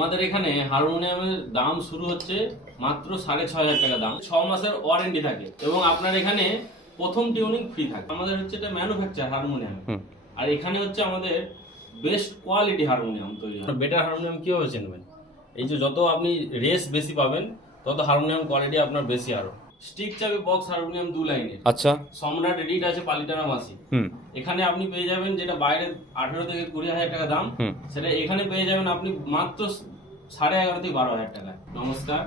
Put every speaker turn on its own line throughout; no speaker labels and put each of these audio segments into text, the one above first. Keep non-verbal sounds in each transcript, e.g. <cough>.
আমাদের এখানে হারমোনিয়ামের দাম শুরু হচ্ছে মাত্র সাড়ে ছয় হাজার টাকা দাম। ছ মাসের ওয়ারেন্টি থাকে এবং আপনার এখানে প্রথম টিউনিং ফ্রি থাকে। আমাদের হচ্ছে এটা ম্যানুফ্যাকচার হারমোনিয়াম। আর এখানে হচ্ছে আমাদের বেস্ট কোয়ালিটি হারমোনিয়াম তৈরি হয়। বেটার হারমোনিয়াম কীভাবে চিনবেন? এই যে যত আপনি রেস বেশি পাবেন তত হারমোনিয়াম কোয়ালিটি আপনার বেশি আরও। স্টিক চাবি বক্স হারমোনিয়াম দু লাইনের
আচ্ছা।
সম্রাট এডিট আছে পালিটানা মাসি। এখানে আপনি পেয়ে যাবেন যেটা বাইরে আঠেরো থেকে কুড়ি হাজার টাকা দাম সেটা এখানে পেয়ে যাবেন আপনি মাত্র সাড়ে এগারো থেকে বারো হাজার টাকা। নমস্কার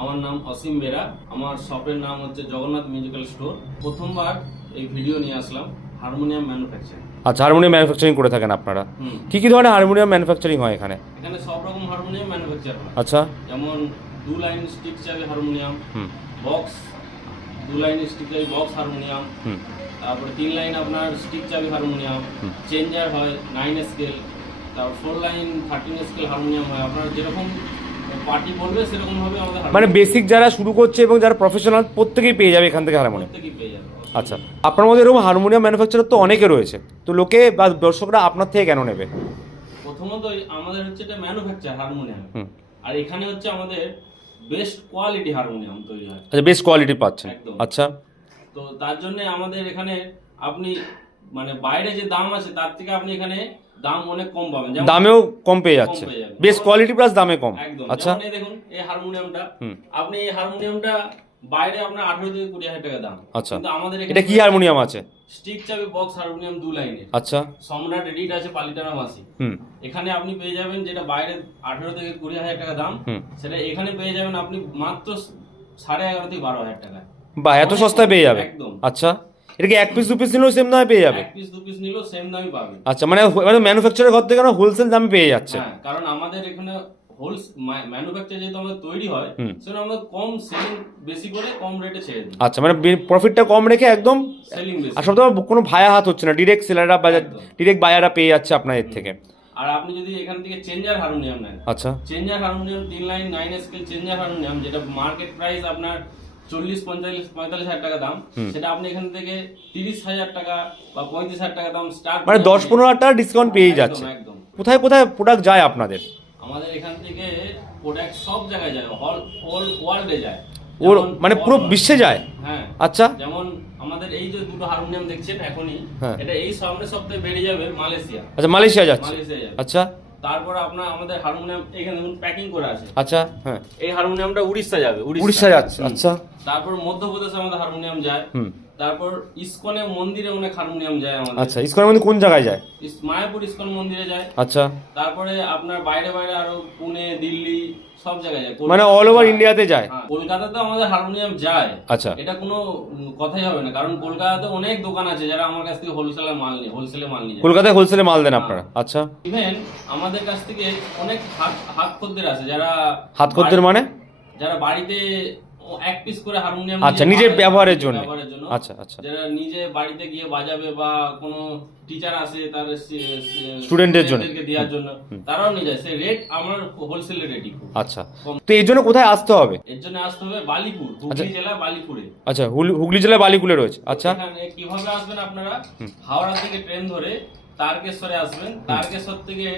আমার নাম অসীম বেরা। আমার শপের নাম হচ্ছে জগন্নাথ মিউজিক্যাল স্টোর প্রথমবার এই ভিডিও নিয়ে আসলাম হারমোনিয়াম ম্যানুফ্যাকচারিং
আচ্ছা হারমোনিয়াম ম্যানুফ্যাকচারিং করে থাকেন আপনারা। কি কি ধরনের হারমোনিয়াম ম্যানুফ্যাকচারিং হয় এখানে?
এখানে সব রকম হারমোনিয়াম ম্যানুফ্যাকচার হয়।
আচ্ছা।
যেমন দু লাইন স্টিক চাবি হারমোনিয়াম বক্স দু লাইন স্টিক চাবি বক্স হারমোনিয়াম
হুম।
তারপরে তিন লাইন আপনার স্টিক চাবি হারমোনিয়াম চেঞ্জার হয় নাইন স্কেল তারপর four line thirteen scale harmonium হয়। আপনার যেরকম পার্টি বলবে সেরকম ভাবে আমাদের
মানে বেসিক যারা শুরু করছে এবং যারা প্রফেশনাল প্রত্যেকেই পেয়ে যাবে এখান থেকে হারমোনিয়াম।
প্রত্যেকেই পেয়ে যাবে।
আচ্ছা আপনার মধ্যে এরকম হারমোনিয়াম ম্যানুফ্যাকচারার তো অনেকে রয়েছে। তো লোকে বা দর্শকরা আপনার থেকে কেন নেবে?
প্রথমত আমাদের হচ্ছে এটা ম্যানুফ্যাকচার হারমোনিয়াম। আর এখানে হচ্ছে আমাদের বেস্ট কোয়ালিটি হারমোনিয়াম তৈরি হয়।
আচ্ছা বেস্ট কোয়ালিটি পাচ্ছেন।
একদম।
আচ্ছা।
তো তার জন্য আমাদের এখানে আপনি মানে বাইরে যে দাম আছে তার থেকে আপনি এখানে দাম অনেক কম পাবেন। যেমন
দামেও কম পেয়ে যাচ্ছে।
বেস্ট
বেশ কোয়ালিটি প্লাস দামে কম। আচ্ছা।
দেখুন এই হারমোনিয়ামটা আপনি এই হারমোনিয়ামটা বাইরে আপনার আঠারো থেকে কুড়ি হাজার টাকা দাম।
আচ্ছা।
কিন্তু আমাদের
এটা কি হারমোনিয়াম আছে?
স্টিক চাবি বক্স হারমোনিয়াম দু লাইনের।
আচ্ছা।
সম্রাট আছে পালিটানা মাসি। এখানে আপনি পেয়ে যাবেন যেটা বাইরে আঠারো থেকে কুড়ি হাজার টাকা দাম সেটা এখানে পেয়ে যাবেন আপনি মাত্র সাড়ে এগারো থেকে বারো হাজার টাকা।
বা এত সস্তায় পেয়ে যাবে?
একদম।
আচ্ছা। এটা কি এক পিস দু পিস নিলেও সেম দামে পেয়ে যাবে?
এক পিস দু পিস নিলেও সেম দামই পাবেন।
আচ্ছা মানে মানে ম্যানুফ্যাকচারের ঘর থেকে হোলসেল দামে পেয়ে যাচ্ছে।
হ্যাঁ কারণ আমাদের এখানে হোল ম্যানুফ্যাকচার যেহেতু আমাদের তৈরি হয়। সেজন্য আমরা কম সেলিং বেশি করে কম রেটে ছেড়ে দিই।
আচ্ছা মানে প্রফিটটা কম রেখে একদম
সেলিং বেশি।
আর সবথেকে কোনো ভায়া হাত হচ্ছে না ডিরেক্ট সেলাররা বাজার। ডিরেক্ট বায়াররা পেয়ে যাচ্ছে আপনাদের থেকে।
আর আপনি যদি এখান থেকে চেঞ্জার হারমোনিয়াম নেন
আচ্ছা।
চেঞ্জার হারমোনিয়াম তিন line nine scale changer harmonium যেটা মার্কেট প্রাইস আপনার চল্লিশ পঁয়তাল্লিশ পঁয়তাল্লিশ হাজার টাকা দাম সেটা আপনি এখান থেকে তিরিশ হাজার টাকা বা পঁয়ত্রিশ হাজার টাকা দাম স্টার্ট
মানে দশ পনেরো হাজার টাকা ডিসকাউন্ট পেয়ে যাচ্ছে।
একদম
কোথায় কোথায় প্রোডাক্ট যায় আপনাদের?
আমাদের এখান থেকে প্রোডাক্ট সব জায়গায় যায় অল অল ওয়ার্ল্ডে যায়।
ওর মানে পুরো বিশ্বে যায়?
হ্যাঁ।
আচ্ছা।
যেমন আমাদের এই যে দুটো হারমোনিয়াম দেখছেন এখনই
হ্যাঁ।
এটা এই সামনের সপ্তাহে বেরিয়ে যাবে মালয়েশিয়া।
আচ্ছা মালয়েশিয়া যাচ্ছে।
মালয়েশিয়া যাবে।
আচ্ছা।
তারপর আপনার আমাদের হারমোনিয়াম এখানে দেখুন প্যাকিং করে আছে।
আচ্ছা হ্যাঁ।
এই হারমোনিয়ামটা উড়িষ্যা যাবে
উড়িষ্যা। যাচ্ছে আচ্ছা।
তারপর মধ্যপ্রদেশে আমাদের হারমোনিয়াম যায়।
হুম।
তারপর ইসকনে মন্দিরে হারমোনিয়াম যায় আমাদের।
আচ্ছা ইসকনের মধ্যে কোন জায়গায় যায়?
ইস- মায়াপুর ইসকন মন্দিরে যায়।
আচ্ছা।
তারপরে আপনার বাইরে বাইরে আরও পুনে দিল্লি সব জায়গায় যায়।
মানে অল ওভার ইন্ডিয়াতে যায়?
হ্যাঁ, কলকাতাতে আমাদের হারমোনিয়াম যায়।
আচ্ছা।
এটা কোনো উম, কথাই হবে না কারণ কলকাতাতে অনেক দোকান আছে যারা আমার কাছ থেকে হোলসেলের মাল নিয়ে হোলসেলে মাল নিয়ে যায়।
কলকাতায় হোলসেলে মাল দেন আপনারা? আচ্ছা।
ইভেন আমাদের কাছ থেকে অনেক হাত হাত খদ্দের আছে যারা
হাত খদ্দের মানে?
যারা বাড়িতে এক পিস করে হারমোনিয়াম
আচ্ছা, নিজের ব্যবহারের জন্য। আচ্ছা আচ্ছা।
যারা নিজে বাড়িতে গিয়ে বাজাবে বা কোনো টিচার আসে তার
স্টুডেন্টদের জন্য।
দেওয়ার জন্য তারাও নিয়ে যায়। সেই রেট আমার হোলসেল রেটই
আচ্ছা। তো এই জন্য কোথায় আসতে হবে?
এর জন্য আসতে হবে বালিপুর হুগলি জেলা বালিপুরে।
আচ্ছা হুগলি জেলায় বালিকুলে রয়েছে। আচ্ছা।
কীভাবে আসবেন আপনারা? হাওড়া থেকে ট্রেন ধরে তারকেশ্বরে আসবেন। তারকেশ্বর থেকে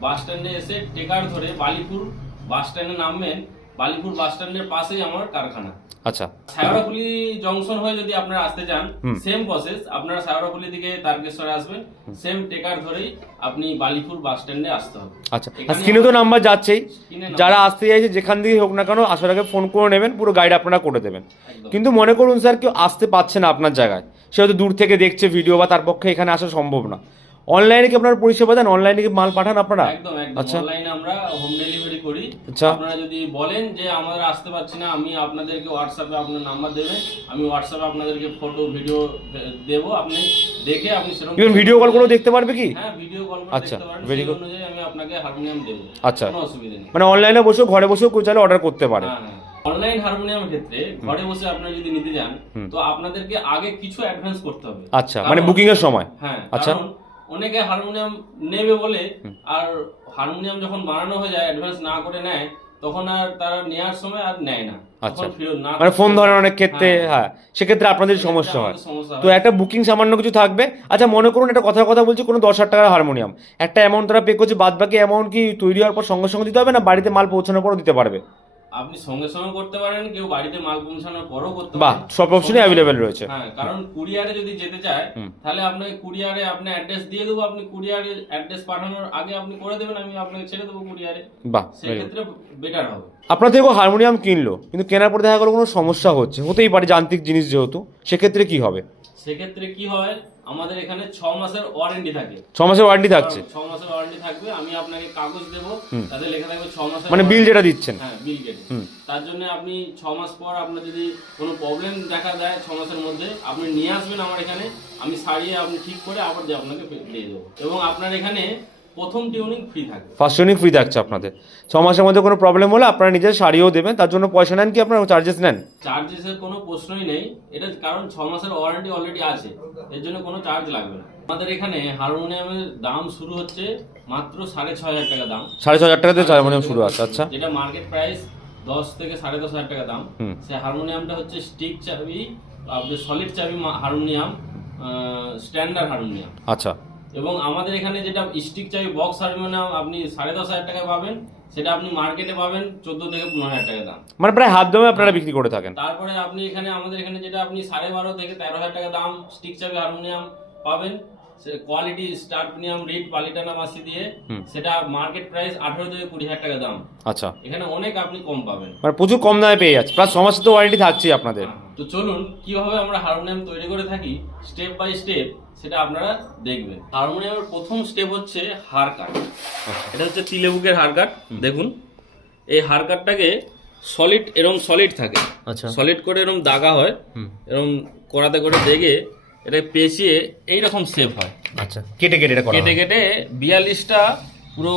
বাস স্ট্যান্ডে এসে টেকার ধরে বালিপুর বাস স্ট্যান্ডে নামবেন। বালিপুর বাস স্ট্যান্ডের পাশেই আমার কারখানা।
আচ্ছা।
সায়রাফুলি জংশন হয়ে যদি আপনারা আসতে চান সেম প্রসেস আপনারা সায়রাফুলি থেকে তারকেশ্বরে আসবেন সেম টেকার ধরেই আপনি বালিপুর বাস স্ট্যান্ডে আসতে হবে।
আচ্ছা স্ক্রিনে তো নাম্বার যাচ্ছেই। যারা আসতে চাইছে যেখান থেকে হোক না কেন আসার আগে ফোন করে নেবেন পুরো গাইড আপনারা করে দেবেন। কিন্তু মনে করুন স্যার কেউ আসতে পারছে না আপনার জায়গায়। সে হয়তো দূর থেকে দেখছে ভিডিও বা তার পক্ষে এখানে আসা সম্ভব না। অনলাইনে কি আপনার পরিষেবা দেন? অনলাইনে কি মাল পাঠান আপনারা?
একদম একদম।
আচ্ছা।
অনলাইনে আমরা হোম ডেলিভারি করি।
আচ্ছা।
আপনারা যদি বলেন যে আমরা আসতে পারছি না আমি আপনাদেরকে হোয়াটসঅ্যাপে আপনার নাম্বার দেবেন আমি হোয়াটসঅ্যাপে আপনাদেরকে ফটো ভিডিও দেব। আপনি দেখে আপনি সেরকম
ইভেন ভিডিও কল করেও দেখতে পারবে কি?
হ্যাঁ ভিডিও কল করে দেখতে
very
সেই
good.
অনুযায়ী আমি আপনাকে হারমোনিয়াম দেব।
আচ্ছা।
কোনো অসুবিধা নেই।
মানে অনলাইনে বসেও ঘরে বসেও কেউ চাইলে অর্ডার করতে পারে।
হ্যাঁ হ্যাঁ। অনলাইন হারমোনিয়াম ক্ষেত্রে ঘরে বসে আপনারা যদি নিতে যান তো আপনাদেরকে আগে কিছু অ্যাডভান্স করতে হবে।
আচ্ছা মানে বুকিং এর সময়।
হ্যাঁ
আচ্ছা।
অনেকে হারমোনিয়াম নেবে বলে আর হারমোনিয়াম যখন বানানো হয়ে যায় অ্যাডভান্স না করে নেয় তখন আর তারা নেওয়ার সময় আর নেয় না।
আচ্ছা। মানে ফোন ধরেন অনেক ক্ষেত্রে
হ্যাঁ।
হ্যাঁ সেক্ষেত্রে আপনাদের সমস্যা হয়। তো একটা বুকিং সামান্য কিছু থাকবে। আচ্ছা মনে করুন একটা কথার কথা বলছি কোনো দশ হাজার টাকার হারমোনিয়াম। একটা অ্যামাউন্ট তারা পে করছে বাদ বাকি অ্যামাউন্ট কি তৈরি হওয়ার পর সঙ্গে সঙ্গে দিতে হবে না বাড়িতে মাল পৌঁছানোর পরও দিতে পারবে?
আপনি সঙ্গে সঙ্গে করতে পারেন কেউ বাড়িতে মাল পৌঁছানোর পরও করতে পারেন।
সব অপশনই অ্যাভেলেবেল রয়েছে।
হ্যাঁ কারণ কুরিয়ারে যদি যেতে চায় তাহলে আপনাকে কুরিয়ারে আপনি অ্যাড্রেস দিয়ে দেবো আপনি কুরিয়ারে অ্যাড্রেস পাঠানোর আগে আপনি করে দেবেন আমি আপনাকে ছেড়ে দেবো কুরিয়ারে।
বাহ.
সেক্ষেত্রে বেটার হবে।
আপনার থেকে হারমোনিয়াম কিনলো কিন্তু কেনার পর দেখা গেলো কোনো সমস্যা হচ্ছে হতেই পারে যান্ত্রিক জিনিস যেহেতু সেক্ষেত্রে কি হবে?
সেক্ষেত্রে কি হয় আমাদের এখানে ছ মাসের ওয়ারেন্টি থাকে।
ছ মাসের ওয়ারেন্টি থাকছে?
ছ মাসের ওয়ারেন্টি থাকবে আমি আপনাকে কাগজ দেব। তাতে লেখা থাকবে ছ মাসের
মানে বিল যেটা দিচ্ছেন।
হ্যাঁ বিল কেটে তার জন্য আপনি ছ মাস পর আপনার যদি কোনো প্রবলেম দেখা দেয় ছ মাসের মধ্যে আপনি নিয়ে আসবেন আমার এখানে আমি সারিয়ে আপনি ঠিক করে আবার দিয়ে আপনাকে দিয়ে দেবো। এবং আপনার এখানে প্রথম টিউনিং ফ্রি থাকবে।
ফার্স্ট ইউনিট ফ্রি থাকছে আপনাদের। ছ মাসের মধ্যে কোনো প্রবলেম হলে আপনারা নিজের সারিয়েও দেবেন তার জন্য পয়সা নেন কি আপনারা চার্জেস নেন?
চার্জেসের কোনো প্রশ্নই নেই। এটা কারণ ছ মাসের ওয়ারেন্টি অলরেডি আছে। এর জন্য কোনো চার্জ লাগবে না। আমাদের এখানে হারমোনিয়ামের দাম শুরু হচ্ছে মাত্র সাড়ে ছ হাজার টাকা দাম।
সাড়ে ছ হাজার টাকাতে হারমোনিয়াম শুরু আছে আচ্ছা।
যেটা মার্কেট প্রাইস দশ থেকে সাড়ে দশ হাজার টাকা দাম। সে হারমোনিয়ামটা হচ্ছে স্টিক চাবি আপনার সলিড চাবি হারমোনিয়াম স্ট্যান্ডার্ড হারমোনিয়াম
আচ্ছা।
এবং আমাদের এখানে যেটা স্টিক চাই বক্স হারমোনিয়াম আপনি সাড়ে দশ হাজার টাকা পাবেন সেটা আপনি মার্কেটে পাবেন চোদ্দ থেকে পনেরো হাজার টাকা দাম।
মানে প্রায় হাত দামে আপনারা বিক্রি করে থাকেন।
তারপরে আপনি এখানে আমাদের এখানে যেটা আপনি সাড়ে বারো থেকে তেরো হাজার টাকা দাম স্টিক চাবি হারমোনিয়াম পাবেন কোয়ালিটি স্টারপিনিয়াম রিড পালিটানা মাসি দিয়ে সেটা মার্কেট প্রাইস আঠারো থেকে কুড়ি হাজার টাকা দাম।
আচ্ছা।
এখানে অনেক আপনি কম পাবেন।
মানে প্রচুর কম দামে পেয়ে যাচ্ছে প্লাস ছ মাসের তো ওয়ারেন্টি থাকছেই আপনাদের।
তো চলুন কীভাবে আমরা হারমোনিয়াম তৈরি করে থাকি স্টেপ বাই স্টেপ সেটা আপনারা দেখবেন। হারমোনিয়ামের প্রথম স্টেপ হচ্ছে হার কাট। এটা হচ্ছে তিলেবুকের হার কাট দেখুন। এই হার কাটটাকে সলিড এরম সলিড থাকে।
আচ্ছা।
সলিড করে এরম দাগা হয় এরম করাতে করে দেগে এটা পেঁচিয়ে এইরকম শেপ হয়।
আচ্ছা কেটে কেটে এটা
কেটে কেটে বিয়াল্লিশটা পুরো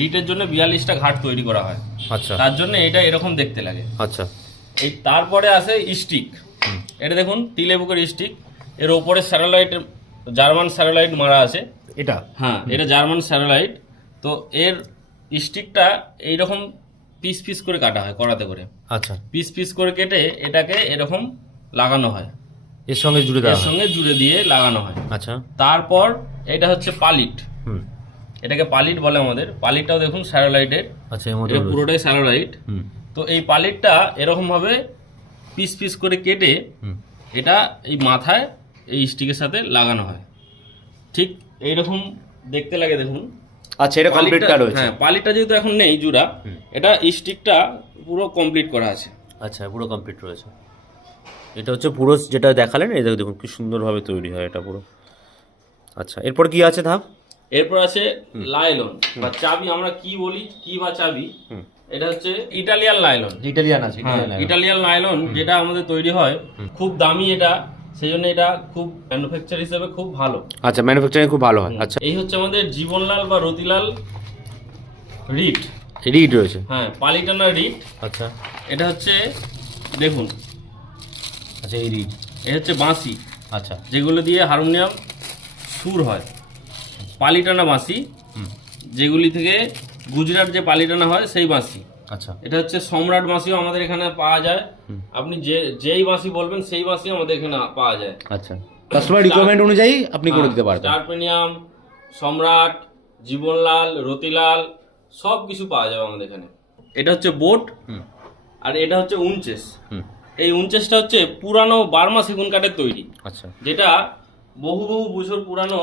রিটের জন্য বিয়াল্লিশটা ঘাট তৈরি করা হয়।
আচ্ছা।
তার জন্য এটা এরকম দেখতে লাগে।
আচ্ছা।
এই তারপরে আসে স্টিক এটা দেখুন তিলেবুকের স্টিক এর ওপরে স্যাটেলাইট জার্মান স্যাটেলাইট মারা আছে।
এটা?
হ্যাঁ এটা জার্মান স্যাটেলাইট। তো এর স্টিকটা এইরকম পিস পিস করে কাটা হয় করাতে করে।
আচ্ছা।
পিস পিস করে কেটে এটাকে এরকম লাগানো হয়।
এর সঙ্গে জুড়ে
এর সঙ্গে জুড়ে দিয়ে লাগানো হয়।
আচ্ছা।
তারপর এটা হচ্ছে পালিট।
হুম।
এটাকে পালিট বলে আমাদের। পালিটটাও দেখুন স্যাটেলাইটের।
আচ্ছা এর
এটা পুরোটাই স্যাটেলাইট।
হুম।
তো এই পালিটটা এরকম ভাবে পিস পিস করে কেটে এটা এই মাথায় এই স্টিকের সাথে লাগানো হয়। ঠিক এইরকম দেখতে লাগে দেখুন।
আচ্ছা এটা কমপ্লিট
পালিটটা-
কাট রয়েছে।
হ্যাঁ পালিটটা যেহেতু এখন নেই জুড়া এটা স্টিকটা পুরো কমপ্লিট করা আছে।
আচ্ছা পুরো কমপ্লিট রয়েছে। এটা হচ্ছে পুরো যেটা দেখালেন এটা দেখুন কি সুন্দরভাবে তৈরি হয় এটা পুরো। আচ্ছা এরপর কি আছে ধাপ?
এরপর আছে লাইলন বা চাবি আমরা কি বলি কি বা চাবি?
হুম।
এটা হচ্ছে ইটালিয়ান লাইলন।
ইটালিয়ান আছে
ইটালিয়ান নাইলন যেটা আমাদের তৈরি হয় খুব দামি এটা। সেই জন্য এটা খুব ম্যানুফ্যাকচার হিসেবে খুব ভালো।
আচ্ছা ম্যানুফ্যাকচারিং খুব ভালো হয়। আচ্ছা।
এই হচ্ছে আমাদের জীবনলাল বা রতিলাল রিট
রিড রয়েছে।
হ্যাঁ পালিটানা রিট
আচ্ছা।
এটা হচ্ছে দেখুন।
আচ্ছা এই রিড।
এই হচ্ছে বাঁশি।
আচ্ছা।
যেগুলো দিয়ে হারমোনিয়াম সুর হয়। পালিটানা বাঁশি। যেগুলি থেকে গুজরাট যে পালিটানা হয় সেই বাঁশি।
আচ্ছা।
এটা হচ্ছে সম্রাট বাঁশিও আমাদের এখানে পাওয়া যায়। আপনি যে যেই বাঁশি বলবেন সেই বাঁশি আমাদের এখানে পাওয়া যায়।
আচ্ছা। কাস্টমার রিকোয়ারমেন্ট অনুযায়ী আপনি করে দিতে পারবেন।
স্টারপেনিয়াম সম্রাট জীবনলাল রতিলাল সব কিছু পাওয়া যাবে আমাদের এখানে। এটা হচ্ছে বোট আর এটা হচ্ছে উনচেস। এই উনচেসটা হচ্ছে পুরানো বার্মা সেগুন কাঠের তৈরি।
আচ্ছা।
যেটা বহু বহু বছর পুরানো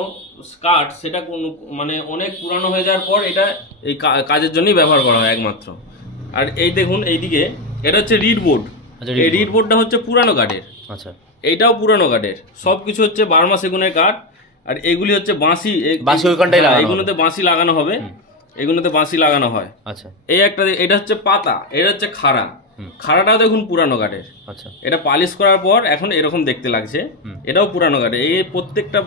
কাঠ সেটা কোন মানে অনেক পুরানো হয়ে যাওয়ার পর এটা এই কাজের জন্যই ব্যবহার করা হয় একমাত্র। আর এই দেখুন এইদিকে এটা হচ্ছে রিড বোর্ড
আচ্ছা,
এই রিড বোর্ডটা হচ্ছে পুরানো কাঠের।
আচ্ছা।
এইটাও পুরানো কাঠের। সব কিছু হচ্ছে বার্মা সেগুনের কাঠ। আর এগুলি হচ্ছে বাঁশি
বাঁশি ওইখানটায়
হ্যাঁ,
লাগানো
এগুলোতে বাঁশি লাগানো হবে। এগুলোতে বাঁশি লাগানো হয়।
আচ্ছা।
এই একটা এটা হচ্ছে পাতা এটা হচ্ছে খাড়া। খাড়াটাও দেখুন পুরানো কাঠের।
আচ্ছা।
এটা পালিশ করার পর এখন এরকম দেখতে লাগছে। এটাও পুরানো কাঠের। এই প্রত্যেকটা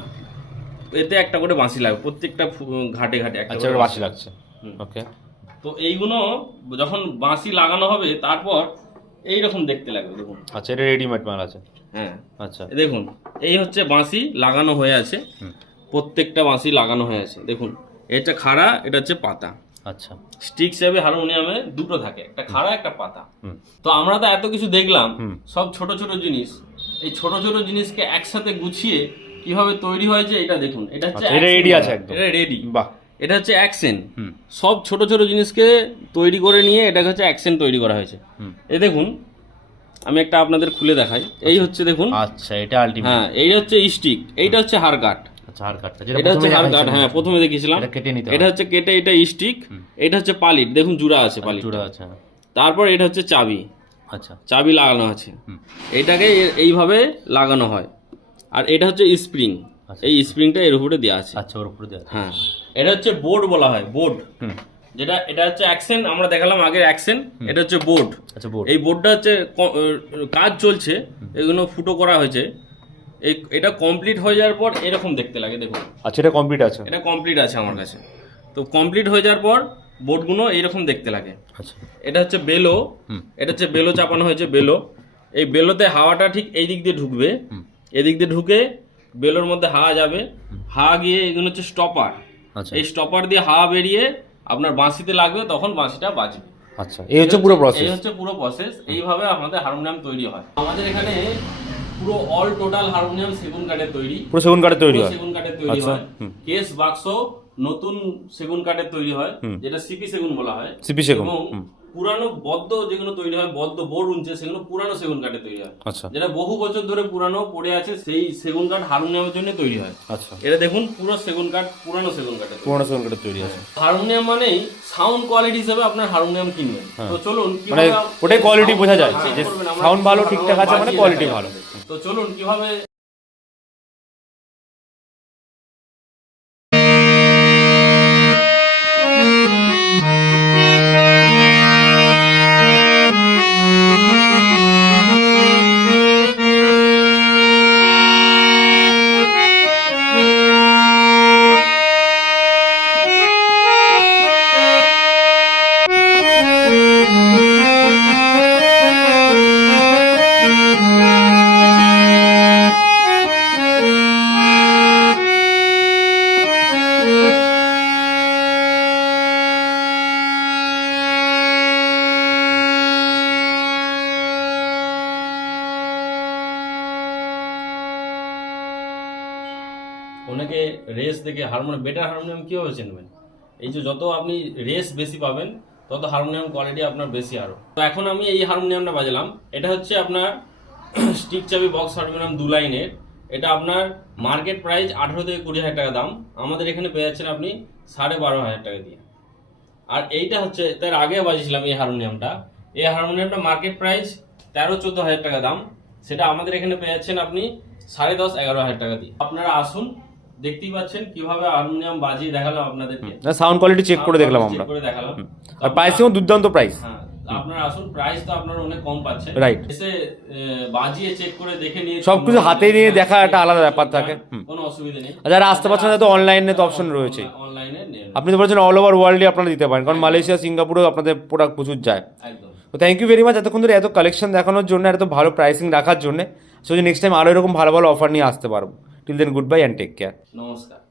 এতে একটা করে বাঁশি লাগবে প্রত্যেকটা ঘাটে ঘাটে একটা
আচ্ছা
করে বাঁশি
লাগছে। ওকে
তো এইগুলো যখন বাঁশি লাগানো হবে তারপর এই রকম দেখতে লাগবে দেখুন।
আচ্ছা এটা রেডিমেড মাল আছে?
হ্যাঁ।
আচ্ছা।
দেখুন এই হচ্ছে বাঁশি লাগানো হয়ে আছে। প্রত্যেকটা বাঁশি লাগানো হয়ে আছে দেখুন। এটা খাড়া এটা হচ্ছে পাতা।
আচ্ছা।
স্টিক হিসেবে হারমোনিয়ামে দুটো থাকে একটা খাড়া একটা পাতা। তো আমরা তো এত কিছু দেখলাম সব ছোট ছোট জিনিস। এই ছোট ছোট জিনিসকে একসাথে গুছিয়ে কীভাবে তৈরি হয়েছে এটা দেখুন। এটা হচ্ছে
আচ্ছা, ready
বলা
আছে একদম।
রেডি
বাহ।
এটা হচ্ছে অ্যাকসেন্ট।
হুম।
সব ছোট ছোট জিনিসকে তৈরি করে নিয়ে এটাকে হচ্ছে অ্যাকসেন্ট তৈরি করা হয়েছে। এই দেখুন আমি একটা আপনাদের খুলে দেখাই। এই হচ্ছে দেখুন।
আচ্ছা এটা আলটিমেট
হ্যাঁ এই হচ্ছে স্টিক এইটা হচ্ছে হার কাট
আচ্ছা
এটা হচ্ছে হার কাট হ্যাঁ প্রথমে দেখিয়েছিলাম।
এটা
হচ্ছে কেটে এটা স্টিক এটা হচ্ছে পালিট দেখুন জুড়া আছে পালিট
জোড়া আছে হ্যাঁ।
তারপর এটা হচ্ছে চাবি।
আচ্ছা।
চাবি লাগানো আছে। এইভাবে লাগানো হয়। আর এটা হচ্ছে স্প্রিং
আচ্ছা।
এই স্প্রিংটা এর উপরে দেওয়া আছে।
আচ্ছা ওর উপরে দেওয়া আছে।
হ্যাঁ। এটা হচ্ছে বোর্ড বলা হয় বোর্ড।
হুম।
যেটা এটা হচ্ছে অ্যাকশন আমরা দেখালাম আগের অ্যাকশন। এটা হচ্ছে বোর্ড।
আচ্ছা বোর্ড।
এই বোর্ডটা হচ্ছে কাজ চলছে এগুলো ফুটো করা হয়েছে। এই এটা কমপ্লিট হয়ে যাওয়ার পর এরকম দেখতে লাগে দেখুন।
আচ্ছা এটা কমপ্লিট আছে।
এটা কমপ্লিট আছে আমার কাছে। তো কমপ্লিট হয়ে যাওয়ার পর বোর্ডগুলো এইরকম দেখতে লাগে।
আচ্ছা।
এটা হচ্ছে বেলো। এটা হচ্ছে বেলো চাপানো হয়েছে বেলো। এই বেলোতে হাওয়াটা ঠিক এই দিক দিয়ে ঢুকবে। এদিক দিয়ে ঢুকে বেলোর মধ্যে হাওয়া যাবে। হাওয়া গিয়ে এগুলো হচ্ছে স্টপার
আচ্ছা।
এই স্টপার দিয়ে হাওয়া বেরিয়ে আপনার বাঁশিতে লাগবে তখন বাঁশিটা বাজবে।
আচ্ছা এই হচ্ছে পুরো
এই
প্রসেস
হচ্ছে পুরো প্রসেস এইভাবে আমাদের হারমোনিয়াম তৈরি হয়। আমাদের এখানে পুরো অল টোটাল হারমোনিয়াম সেগুন কাঠের তৈরি।
পুরো সেগুন কাঠের তৈরি হয়।
সেগুন কাঠের তৈরি
আচ্ছা,
হয়। কেস বাক্স নতুন সেগুন কাঠের তৈরি হয় যেটা সিপি সেগুন বলা হয়।
সিপি সেগুন
এবং পুরানো বদ্ধ যেগুলো তৈরি হয় বদ্ধ বোর্ড উঞ্চে সেগুলো পুরানো সেগুন কাঠে তৈরি হয়।
আচ্ছা।
যেটা বহু বছর ধরে পুরানো পড়ে আছে সেই সেগুন কাঠ হারমোনিয়ামের জন্য তৈরি হয়।
আচ্ছা।
এটা দেখুন পুরো সেগুন কাঠ পুরানো সেগুন কাঠে।
পুরোনো সেগুন কাঠের তৈরি আছে।
হারমোনিয়াম মানেই সাউন্ড কোয়ালিটি হিসেবে আপনার হারমোনিয়াম কিনবেন। তো চলুন
মানে ওটাই
sound-
বোঝা যায়
হ্যাঁ,
যে
করবেন,
ভালো, ঠিকঠাক আছে মানে
দেখাই
ভালো।
তো চলুন কীভাবে দেখে হারমোনিয়াম বেটার হারমোনিয়াম কীভাবে চিনবেন? এই যে যত আপনি রেস বেশি পাবেন, তত হারমোনিয়াম কোয়ালিটি আপনার বেশি আরও। তো এখন আমি এই হারমোনিয়ামটা বাজালাম। এটা হচ্ছে আপনার <clears throat> স্টিক চাবি বক্স হারমোনিয়াম দু লাইনের। এটা আপনার মার্কেট প্রাইস আঠেরো থেকে কুড়ি হাজার টাকা দাম। আমাদের এখানে পেয়ে যাচ্ছেন আপনি সাড়ে বারো হাজার টাকা দিয়ে। আর এইটা হচ্ছে, তার আগে বাজিয়েছিলাম এই হারমোনিয়ামটা এই হারমোনিয়ামটা মার্কেট প্রাইস তেরো, চোদ্দ হাজার টাকা দাম। সেটা আমাদের এখানে পেয়ে যাচ্ছেন আপনি সাড়ে দশ, এগারো হাজার টাকা দিয়ে। আপনারা আসুন দেখতেই পাচ্ছেন কীভাবে হারমোনিয়াম বাজিয়ে দেখালাম আপনাদেরকে।
সাউন্ড কোয়ালিটি চেক করে দেখলাম আমরা।
করে দেখালাম।
আর প্রাইসিংও দুর্দান্ত প্রাইস
হ্যাঁ আপনারা আসুন প্রাইস তো আপনারা অনেক কম পাচ্ছেন।
Right.
এসে বাজিয়ে চেক করে দেখে নিয়ে
সবকিছু হাতে নিয়ে দেখা একটা আলাদা ব্যাপার থাকে।
কোনো অসুবিধা নেই।
আর যারা আসতে পারছেন তো অনলাইনে তো অপশন রয়েছে।
অনলাইনে
আপনি তো বলছেন অল ওভার ওয়ার্ল্ডে আপনারা দিতে পারেন কারণ মালয়েশিয়া সিঙ্গাপুরেও আপনাদের প্রোডাক্ট প্রচুর যায়।
একদম।
তো থ্যাংক ইউ ভেরি মাচ এতক্ষণ ধরে এত কালেকশন দেখানোর জন্য এত ভালো প্রাইসিং রাখার জন্য। সো নেক্সট টাইম আরও এরকম ভালো ভালো অফার নিয়ে আসতে পারব। Till then good bye and take care
নমস্কার